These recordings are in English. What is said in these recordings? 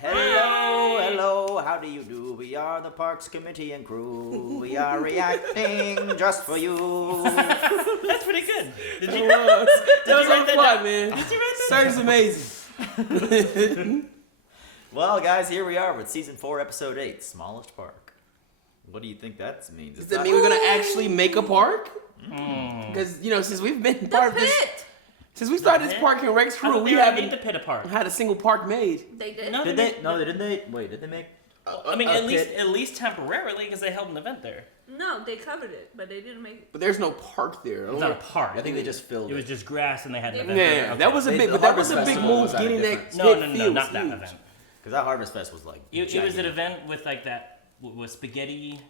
Hello, how do you do? We are the Parks Committee and crew. We are reacting just for you. That's pretty good. Did you That was write on that fly, down? man. Did you write that? Sir's amazing. Well, guys, here we are with Season 4, Episode 8, Smallest Park. What do you think that means? Does that mean we're gonna actually make a park? Because since we've been part of this, since we started this Park and Recs crew, we haven't the pit apart. had a single park made. They did. No, Did they? No, didn't they? Wait, did they make? I mean, a at pit? least temporarily, because they held an event there. No, they covered it, but they didn't make it. But there's no park there. It was not a park. I think they just filled It was just grass, and they had an event Yeah, there. Okay. that was a They- big, the but that was Harvest a big Festival move was at a getting that different- No, pit no, field not that huge. event. Because that Harvest Fest was like. It was gigantic. an event with like that with spaghetti.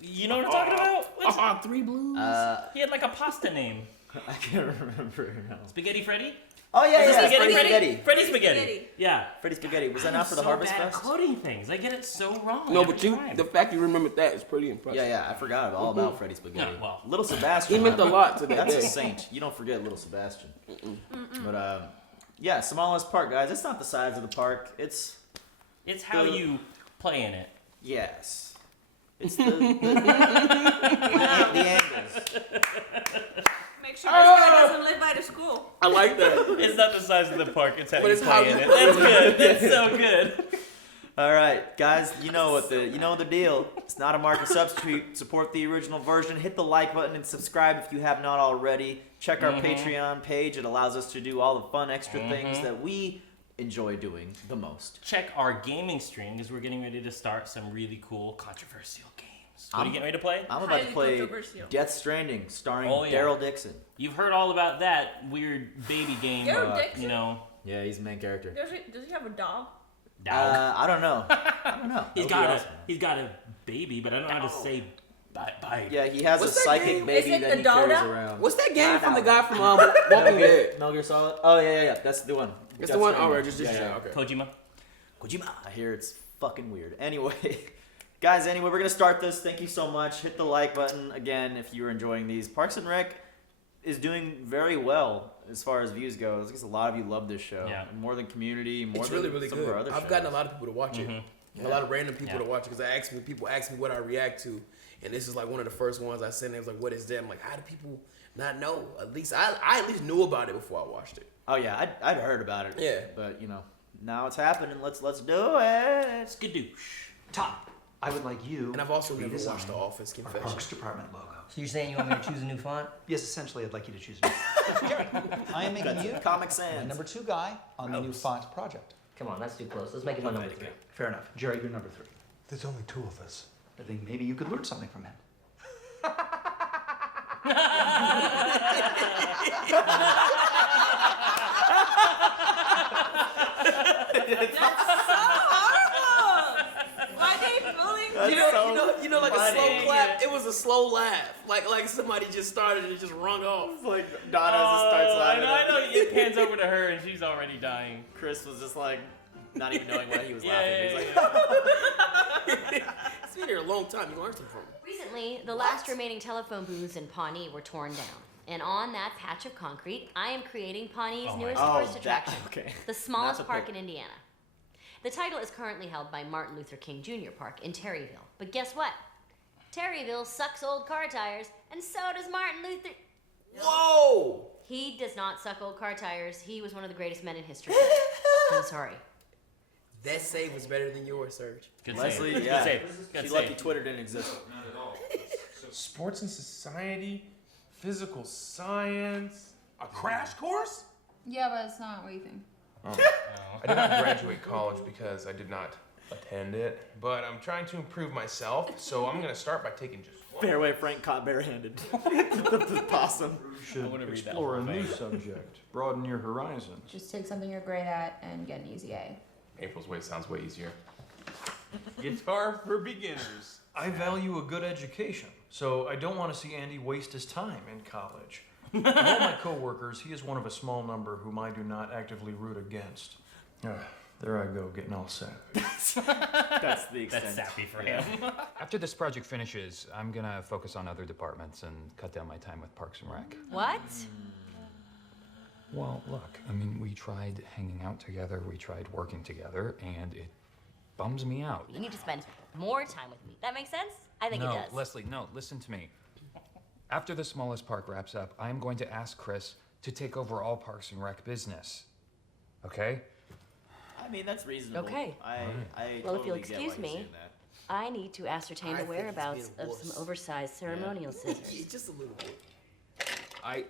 You know what I'm talking about? What's- Three Blues. He had like a pasta name. I can't remember now. Spaghetti Freddy? Oh yeah, Is it yeah, Spaghetti Freddy Freddy? Spaghetti. Freddy Spaghetti. Spaghetti. Yeah. Freddy Spaghetti. Was that I'm not for the so Harvest bad at Fest? quoting things. I get it so wrong. No, every but time. the fact you remembered that is pretty impressive. Yeah, I forgot all about Freddy Spaghetti. No, well. Little Sebastian. He meant a lot to that That's a day. saint. You don't forget Little Sebastian. But yeah, smallest park, guys. It's not the size of the park. It's It's how you play in it. yes. It's the angles. Make sure this guy doesn't live by the school. I like that. It's not the size of the park. It's how But you it's how play in you it. play That's in good. That's so good. All right, guys. You know the deal. It's not a market substitute. Support the original version. Hit the like button and subscribe if you have not already. Check our Patreon page. It allows us to do all the fun extra things that we enjoy doing the most. Check our gaming stream because we're getting ready to start some really cool controversial games. What are you getting ready to play? I'm about to Highly play controversial. Death Stranding, starring Oh, yeah. Daryl Dixon. You've heard all about that weird baby game. Daryl Dixon? You know, Yeah, he's the main character. Does he have a dog? dog. I don't know. He's That would be got awesome. he's got a baby, but I don't know how to say bye. Yeah, he has What's a that psychic game? baby Is it that the he carries Dota? around. What's that game from the know. guy from Walking Dead? Metal Gear Solid? Oh, yeah. That's the one. It's Death the one. Stranding. Alright, just Yeah. okay. Kojima. Kojima. I hear it's fucking weird. Anyway, guys, we're going to start this. Thank you so much. Hit the like button again if you're enjoying these. Parks and Rec is doing very well as far as views go. I guess a lot of you love this show. Yeah. More than Community, more It's than really, really some good. of our other I've shows. gotten a lot of people to watch it. A lot of random people Yeah. to watch it because people ask me what I react to, and this is like one of the first ones I sent. It was like, "What is that?" I'm like, "How do people not know?" At least I at least knew about it before I watched it. Oh, yeah. I'd heard about it. Yeah. But, now it's happening. Let's do it. Skadoosh. Top, I would like you And I've also to never redesign watched The Office. our Confession. Parks Department logo. So you're saying you want me to choose a new font? Yes, essentially, I'd like you to choose a new I am making you Comic my Sans. number 2 guy on the new font project. Come on, that's too close. Let's make it my number 3. Fair enough. Jerry, you're number 3. There's only 2 of us. I think maybe you could learn something from him. That's so horrible! Why they bullying You know, like a slow funny. clap. It was a slow laugh, like somebody just started and it just rung off. It's like Donna just starts laughing. I know. It pans over to her and she's already dying. Chris was just like, not even knowing why he was Yeah, laughing. yeah, He's like, It's been here a long time. You learned something from it. Recently, the last remaining telephone booths in Pawnee were torn down. And on that patch of concrete, I am creating Pawnee's Oh my newest God. tourist Oh, attraction, okay. the smallest Not the park pit. in Indiana. The title is currently held by Martin Luther King Jr. Park in Terryville. But guess what? Terryville sucks old car tires, and so does Martin Luther. Whoa! He does not suck old car tires. He was one of the greatest men in history. I'm sorry. That save was better than yours, Serge. Good Leslie, save. yeah. Good save. Good She's save. lucky Twitter didn't exist. Not at all. Sports and society, physical science, a crash course? Yeah, but it's not what you think. I did not graduate college because I did not attend it, but I'm trying to improve myself, so I'm gonna start by taking just one. Fairway Frank caught barehanded. The possum. You I wanna should read that explore a whole new thing. subject, broaden your horizons. Just take something you're great at and get an easy A. April's way sounds way easier. Guitar for beginners. I value a good education, so I don't want to see Andy waste his time in college. Of all my coworkers, he is one of a small number whom I do not actively root against. There I go, getting all sad. That's the extent. That's sappy for him. After this project finishes, I'm gonna focus on other departments and cut down my time with Parks and Rec. What? Well, look, I mean, we tried hanging out together, we tried working together, and it bums me out. You need to spend more time with me. That makes sense? I think it No, does. Leslie, no, listen to me. After the smallest park wraps up, I'm going to ask Chris to take over all Parks and Rec business. Okay? I mean, that's reasonable. Okay. I Well, if you'll totally get why excuse you're me, saying that. I need to ascertain the I think he's whereabouts being a of some wuss. oversized ceremonial Yeah, scissors. just a little bit. I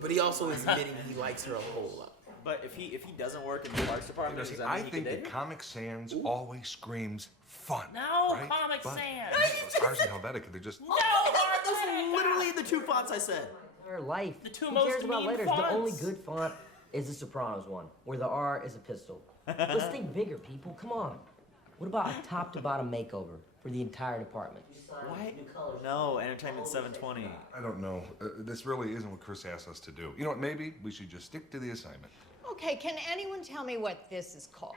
But he also is admitting he likes her a whole lot. But if he doesn't work in the parks department, does that I mean he think can that date her? Comic Sans always screams fun. No, right? Comic But Sans. Ours and Helvetica, they're just. That's literally the two fonts I said. Her life. The two Who most cares about mean letters? The only fonts. good font is the Sopranos one, where the R is a pistol. Let's think bigger, people. Come on. What about a top-to-bottom makeover for the entire department? Why? No, Entertainment 720. I don't know. This really isn't what Chris asked us to do. You know what? Maybe we should just stick to the assignment. Okay, can anyone tell me what this is called?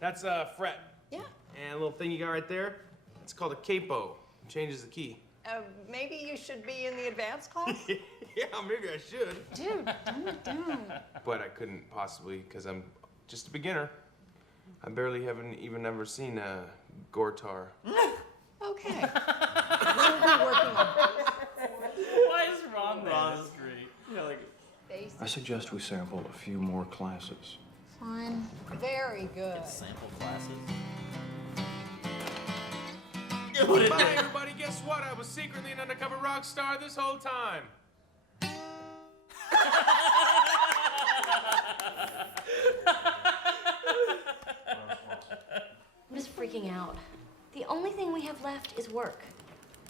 That's fret. Yeah. And a little thing you got right there, it's called a capo. Changes the key. Maybe you should be in the advanced class? Yeah, maybe I should. Dude, dumb it down. but I couldn't possibly because I'm just a beginner. I barely haven't even ever seen a Gortar. Okay. We'll be working on Why is Ron there? Ron That's is- great. Yeah, like. I suggest we sample a few more classes. Fine. Very good. Sample classes. Bye, everybody. Guess what? I was secretly an undercover rock star this whole time. I'm just freaking out. The only thing we have left is work.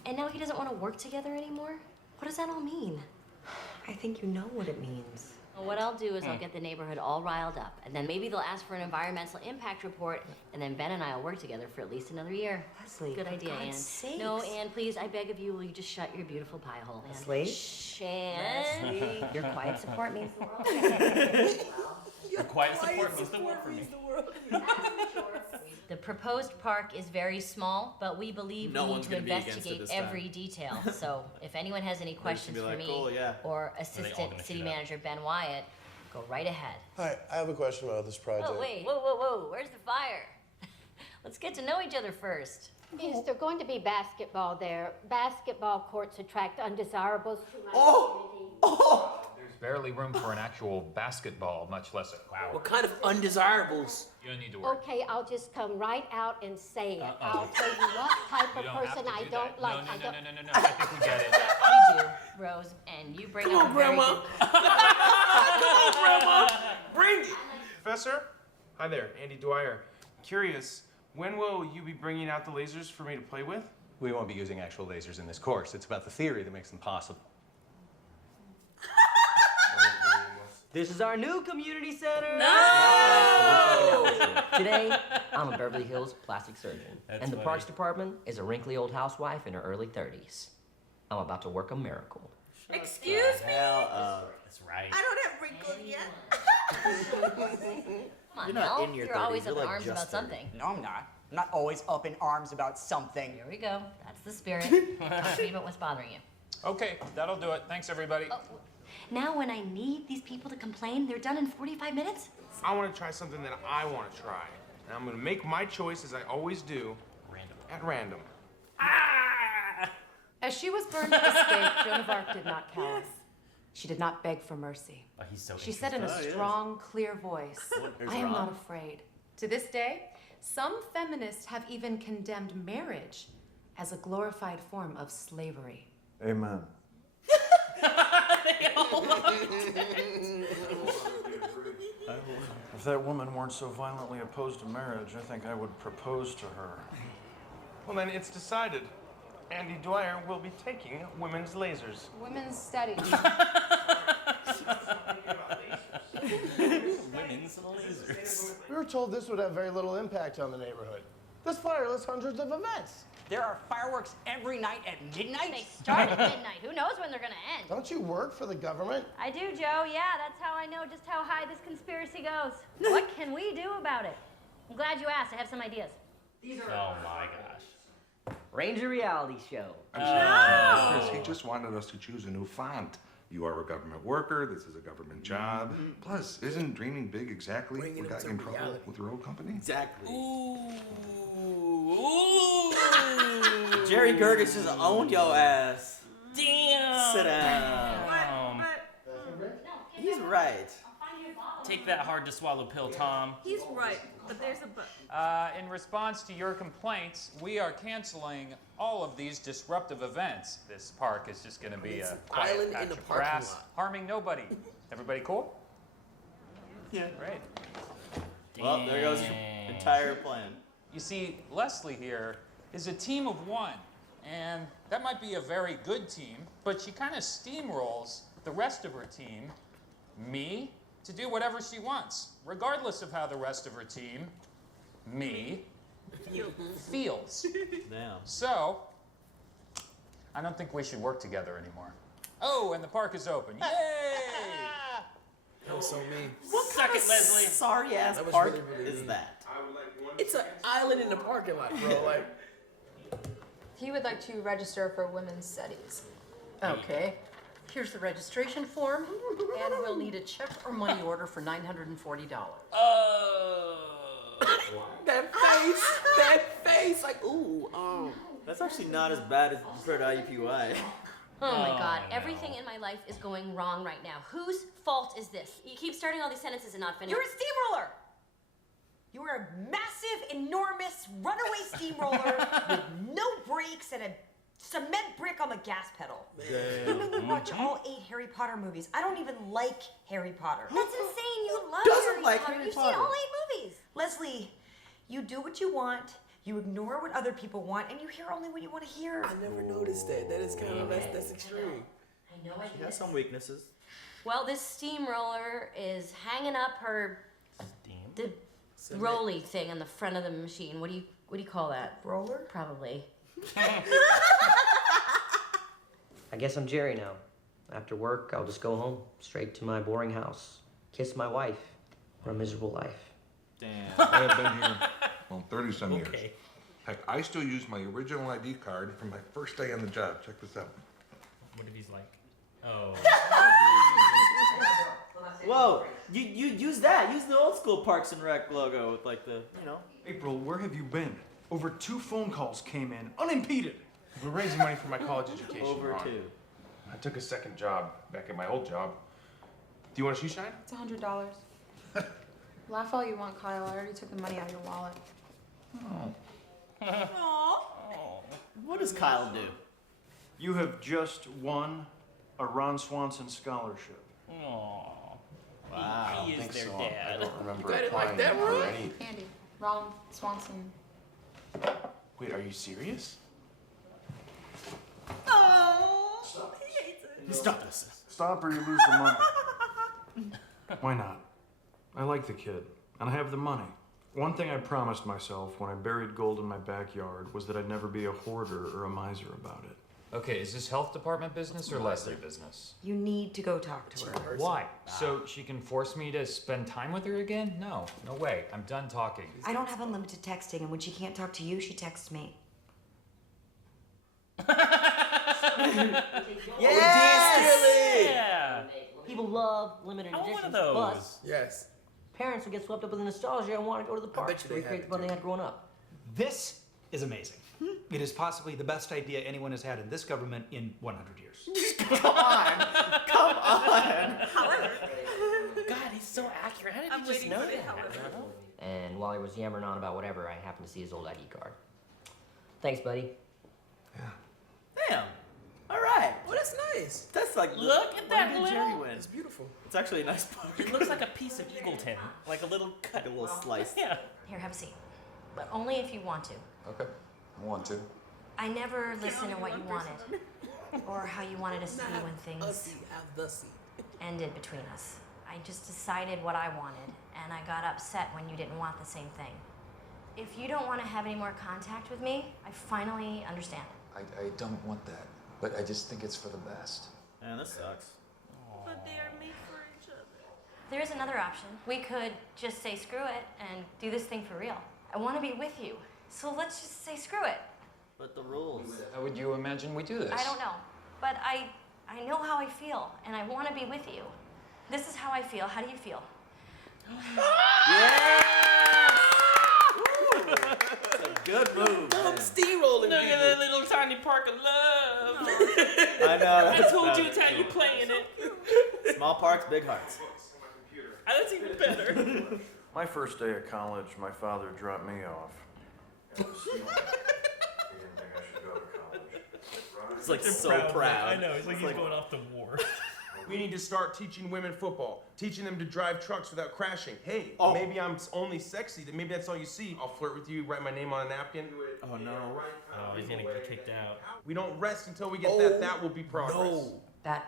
And now he doesn't want to work together anymore? What does that all mean? I think you know what it means. Well, what I'll do is I'll get the neighborhood all riled up, and then maybe they'll ask for an environmental impact report, and then Ben and I will work together for at least another year. Leslie, Good for idea, God's Anne. sakes. No, Anne, please, I beg of you, will you just shut your beautiful pie hole, Anne? Leslie? Shh, Anne. Your quiet support means the world. Your quiet support means the world for me. The proposed park is very small, but we believe No we need one's to gonna be against it investigate this time. every detail. So if anyone has any questions be for like, me "Cool, yeah." or all Assistant gonna City shoot up. Manager Ben Wyatt, go right ahead. Hi, I have a question about this project. Oh, wait. Whoa. Where's the fire? Let's get to know each other first. Is there going to be basketball there? Basketball courts attract undesirables to my Oh! There's barely room for an actual basketball, much less a wow. What kind of undesirables? You don't need to worry. Okay, I'll just come right out and say it. I'll tell you what type You of don't have person to I do don't that. like. No. I think we get it. We do, Rose, and you bring Come up on, a very Grandma. good- Come on, Grandma. Bring it. Professor? Hi there, Andy Dwyer. Curious, when will you be bringing out the lasers for me to play with? We won't be using actual lasers in this course. It's about the theory that makes them possible. This is our new community center. No! Today, I'm a Beverly Hills plastic surgeon, That's and the funny. Parks Department is a wrinkly old housewife in her early 30s. I'm about to work a miracle. Excuse me? Hell up. That's right. I don't have wrinkles yet. Come on, You're not Mel. in your You're always 30s, up you're in like arms just about 30. something. No, I'm not. I'm not always up in arms about something. Here we go. That's the spirit. Talk to me about what's bothering you. Okay, that'll do it. Thanks, everybody. Oh, now when I need these people to complain, they're done in 45 minutes? I want to try something that I want to try. And I'm going to make my choice, as I always do, at random. As she was burned at the stake, Joan of Arc did not cower. She did not beg for mercy. Oh, he's so She said in a interesting. strong, clear voice, There's I am Ron. not afraid. To this day, some feminists have even condemned marriage as a glorified form of slavery. Amen. If that woman weren't so violently opposed to marriage, I think I would propose to her. Well, then it's decided. Andy Dwyer will be taking women's lasers. Women's studies. Women's lasers. We were told this would have very little impact on the neighborhood. This fire lists hundreds of events. There are fireworks every night at midnight? They start at midnight. Who knows when they're gonna end? Don't you work for the government? I do, Joe. Yeah, that's how I know just how high this conspiracy goes. What can we do about it? I'm glad you asked. I have some ideas. Oh my gosh. Ranger reality show. I'm sorry, Chris, he just wanted us to choose a new font. You are a government worker. This is a government job. Plus, isn't dreaming big exactly Bringing what them got to you in trouble reality. with your old company? Exactly. Ooh. Jerry Gerges just owned your ass. Damn. Sit down. He's right. Take that hard to swallow pill, Tom. He's right, but there's a but. In response to your complaints, we are canceling all of these disruptive events. This park is just going to be a quiet island patch in the of parking grass, lot. harming nobody. Everybody cool? Yeah. Great. Well, there goes your entire plan. You see, Leslie here is a team of one, and that might be a very good team, but she kind of steamrolls the rest of her team, me, to do whatever she wants, regardless of how the rest of her team, me, feels. Damn. So, I don't think we should work together anymore. Oh, and the park is open. Yay! That was so mean. Suck it, Leslie. Sorry ass That was park really, really is mean. that? It's an island in the parking lot, bro. Like, He would like to register for women's studies. Okay. Here's the registration form, and we'll need a check or money order for $940. that face, like, ooh, That's actually not as bad as compared to IUPUI. Oh my God, no. everything in my life is going wrong right now. Whose fault is this? You keep starting all these sentences and not finishing. You're a steamroller! You are a massive, enormous, runaway steamroller with no brakes and a cement brick on the gas pedal. You made me watch all 8 Harry Potter movies. I don't even like Harry Potter. That's insane. You love doesn't Harry like Potter. Harry You've Potter? seen all 8 movies. Leslie, you do what you want, you ignore what other people want, and you hear only what you want to hear. I never noticed that. That is kind of, that's extreme. I know I She has some weaknesses. Well, this steamroller is hanging up her the rolly thing on the front of the machine. What do you call that? Roller? Probably. I guess I'm Jerry now. After work, I'll just go home, straight to my boring house. Kiss my wife. What a miserable life. Damn. I have been here, well, 30-some years. Okay. Heck, I still use my original ID card from my first day on the job. Check this out. What if he's like? Oh. Whoa, you use that. Use the old school Parks and Rec logo with like the, April, where have you been? Over 2 phone calls came in, unimpeded. We're raising money for my college education. over Ron. 2. I took a second job back at my old job. Do you want a shoe shine? It's $100. Laugh all you want, Kyle. I already took the money out of your wallet. What does Kyle do? You have just won a Ron Swanson scholarship. Aww. Wow. He is their dad. I don't remember got it like applying that, for Ron? any. Andy, Ron Swanson. Wait, are you serious? Oh, he hates it. Stop this. Stop or you lose the money. Why not? I like the kid, and I have the money. One thing I promised myself when I buried gold in my backyard was that I'd never be a hoarder or a miser about it. Okay, is this health department business or Leslie business? You need to go talk to her. Why? So she can force me to spend time with her again? No, no way. I'm done talking. I don't have unlimited texting, and when she can't talk to you, she texts me. Yeah. People love limited I want editions. one of those. Plus, Yes. parents will get swept up with the nostalgia and want to go to the park. bet you they recreate have the fun it, they had growing up. This is amazing. It is possibly the best idea anyone has had in this government in 100 years. Come on. However, God, he's so accurate. How did I'm you just waiting know for the that? however. And while he was yammering on about whatever, I happened to see his old ID card. Thanks, buddy. Damn. All right. Well, that's nice. That's like Look at that when did Jerry little- win? It's beautiful. It's actually a nice park. It looks like a piece of Eagleton, like a little cut. Like a little slice. Yeah. Here, have a seat. But only if you want to. Okay, I want to. I never listen to what you wanted. Or how you wanted us to be when A things seat, have the seat. ended between us. I just decided what I wanted, and I got upset when you didn't want the same thing. If you don't want to have any more contact with me, I finally understand. I don't want that, but I just think it's for the best. Man, this sucks. But they are made for each other. There is another option. We could just say screw it and do this thing for real. I want to be with you, so let's just say screw it. But the rules. How would you imagine we do this? I don't know, but I I know how I feel, and I want to be with you. This is how I feel. How do you feel? It's a good move. I'm steamrolling. Look at that little tiny park of love. I know. I told you it's how you playing it. Small parks, big hearts. That's even better. My first day at college, my father dropped me off. He didn't think I should go to college. He's like so Proud. proud. I know. He's like he's going off to war. We need to start teaching women football, teaching them to drive trucks without crashing. Hey, maybe I'm only sexy, then maybe that's all you see. I'll flirt with you, write my name on a napkin. Oh no. Oh, he's gonna get kicked out. We don't rest until we get that. That will be progress. No. That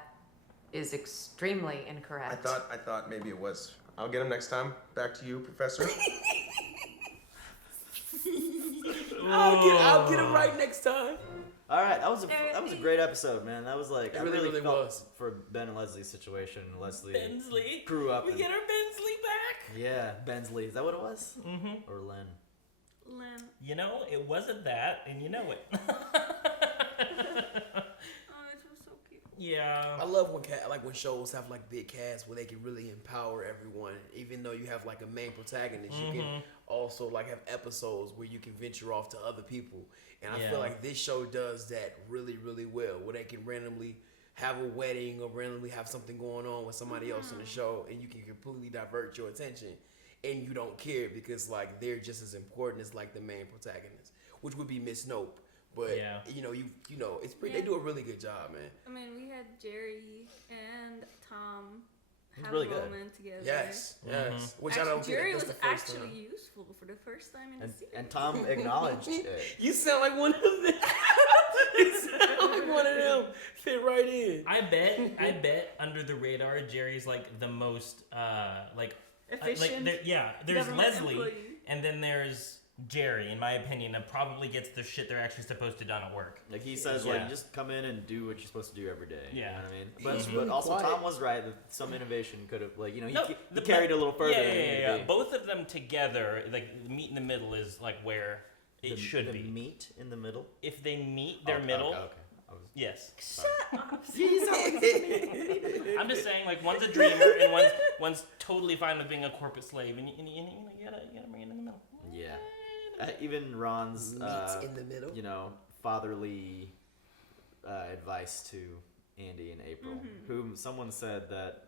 is extremely incorrect. I thought maybe it was. I'll get him next time. Back to you, Professor. I'll get him right next time. All right, that was a great episode, man. That was like I really felt was. for Ben and Leslie's situation. Leslie Bensley grew up. We get our Bensley back. Yeah, Bensley. Is that what it was? Mm-hmm. Or Len? Len. You know, it wasn't that, and you know it. Oh, it was so cute. Yeah. I love when shows have like big casts where they can really empower everyone. Even though you have like a main protagonist, you can also like have episodes where you can venture off to other people. And I feel like this show does that really, really well, where they can randomly have a wedding or randomly have something going on with somebody else in the show, and you can completely divert your attention, and you don't care because like they're just as important as like the main protagonist, which would be Miss Nope. But you know, it's pretty. They do a really good job, man. I mean, we had Jerry and Tom have really a good. moment together. Yes. Which Actually, I don't Jerry think was that's the first actually time. useful for the first time in the series. And Tom acknowledged it. You sound like one of them. You sound like one of them. Fit right in. I bet under the radar, Jerry's like the most efficient. There's government Leslie, employee. and then there's Jerry, in my opinion, that probably gets the shit they're actually supposed to done at work. Like he says, like just come in and do what you're supposed to do every day. Yeah. You know what I mean? But, really but also quiet. Tom was right that some innovation could have, like, you know, he The- carried it a little further. Yeah, than he needed to be. Both of them together, like meet in the middle, is like where it should the be. Meet in the middle. If they meet their middle, Okay. yes. Shut up. I'm just saying, like one's a dreamer and one's totally fine with being a corporate slave, and you gotta bring it in the middle. Yeah. Even Ron's, Meets in the middle. you know, fatherly advice to Andy and April, whom someone said that,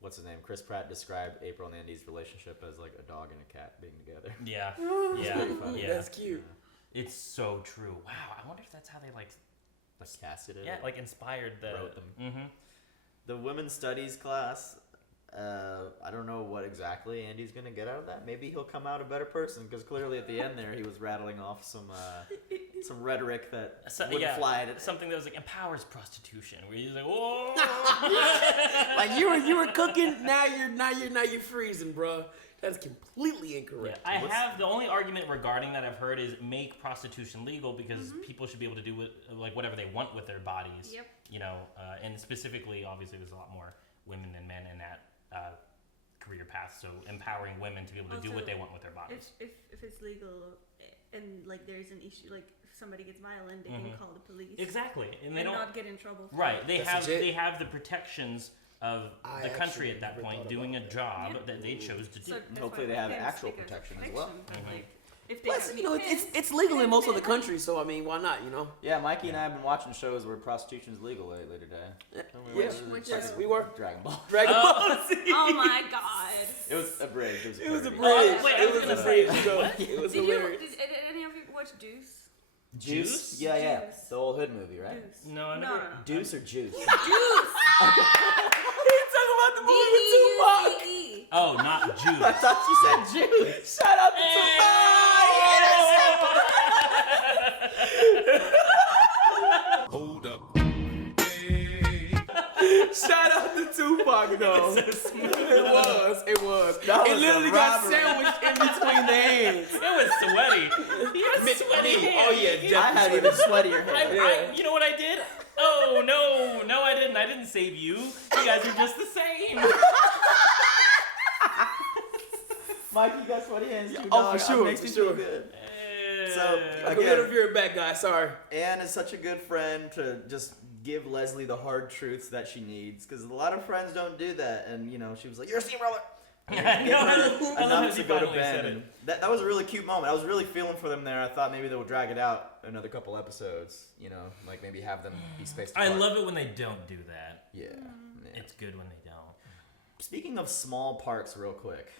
what's his name, Chris Pratt described April and Andy's relationship as like a dog and a cat being together. Yeah, Funny. That's cute. It's so true. Wow, I wonder if that's how they like casted it. Yeah, like inspired the wrote them. The women's studies class. I don't know what exactly Andy's gonna get out of that. Maybe he'll come out a better person because clearly at the end there he was rattling off some rhetoric that wouldn't fly at it. Something that was like empowers prostitution, where he's like, whoa, like you were cooking, now you're freezing, bro. That's completely incorrect. I have the only argument regarding that I've heard is make prostitution legal because people should be able to do like whatever they want with their bodies. Yep. You know, and specifically, obviously, there's a lot more women than men in that career path. So empowering women to be able to do what they want with their bodies. If it's legal and like there's an issue, like if somebody gets violent, they can call the police. Exactly, and they don't not get in trouble. For right. it. They have the protections of the country at that point doing a job that they chose to do. So Hopefully they have actual protection as well. If they Plus, have you know, it's legal in most of the country, so I mean, why not? You know. Yeah, Mikey and I have been watching shows where prostitution is legal lately today. We were. Dragon Ball. Dragon Ball Z. Oh my god. It was abridged. It was a parody. bridge. Wait, It was a bridge. It was Did hilarious. any of you watch Deuce? Juice? Yeah. The old hood movie, right? Deuce. No, I never. Deuce or Juice? Deuce. He's talking about the movie with Tupac. D-E-U-C-E. Oh, not Jews. I thought you said Juice. Shout out to Tupac. Hold up. Shout out to Tupac, though. It was. It literally got sandwiched in between the hands. It was sweaty. He has sweaty hands. Oh yeah, I had even sweatier hair. You know what I did? Oh no, I didn't. I didn't save you. You guys are just the same. Mike, you got sweaty hands too. Oh, for dog. sure, It makes me for feel sure. good. So I'm gonna review it back, guys. Sorry. Anne is such a good friend to just give Leslie the hard truths that she needs, because a lot of friends don't do that. And she was like, "You're a steamroller." Enough to go to bed. And that was a really cute moment. I was really feeling for them there. I thought maybe they would drag it out another couple episodes. Like maybe have them be spaced apart. I love it when they don't do that. Yeah. It's good when they don't. Speaking of small parks, real quick.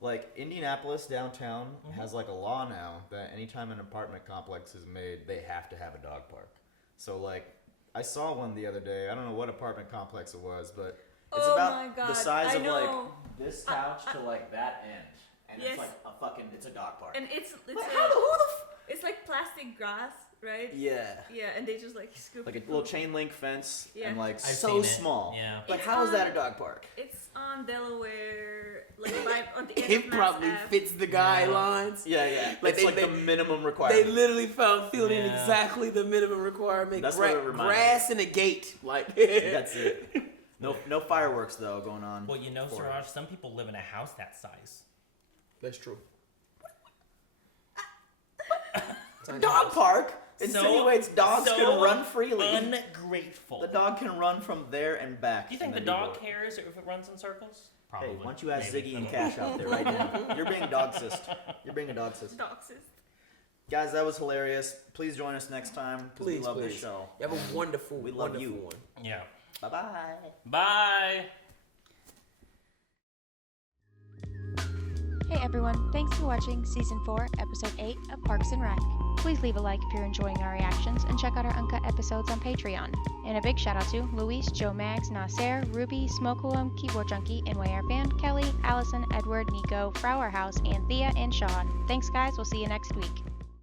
Like, Indianapolis downtown has, like, a law now that anytime an apartment complex is made, they have to have a dog park. So, like, I saw one the other day. I don't know what apartment complex it was, but it's about the size of, like, this couch to, like, that end. And it's, like, it's a dog park. And it's it's like plastic grass, right? Yeah. Yeah, and they just, like, scoop Like a little chain link fence and, like, I've so seen it. small. Yeah. But how is that a dog park? It's on Delaware, like, on the end It of Mass probably Ave. fits the guidelines. Yeah. Like It's the minimum requirement. They literally filled in exactly the minimum requirement. That's what it reminds me. Grass and a gate. Like That's it. No fireworks though going on. Well, Siraj, some people live in a house that size. That's true. Dog park insinuates dogs can run freely. Ungrateful. The dog can run from there and back. Do you think the dog cares if it runs in circles? Probably. Hey, why don't you ask Ziggy and Cash out there right now? You're being dogsist. You're being a dogsist. Guys, that was hilarious. Please join us next time because we love this show. You have a wonderful, we love wonderful you. one. Yeah. Bye-bye. Bye. Hey everyone, thanks for watching Season 4, Episode 8 of Parks and Rec. Please leave a like if you're enjoying our reactions and check out our uncut episodes on Patreon. And a big shout out to Luis, Joe Mags, Nasser, Ruby, Smokeholm, Keyboard Junkie, NYR Band, Kelly, Allison, Edward, Nico, Frauer House, and Thea and Sean. Thanks guys, we'll see you next week.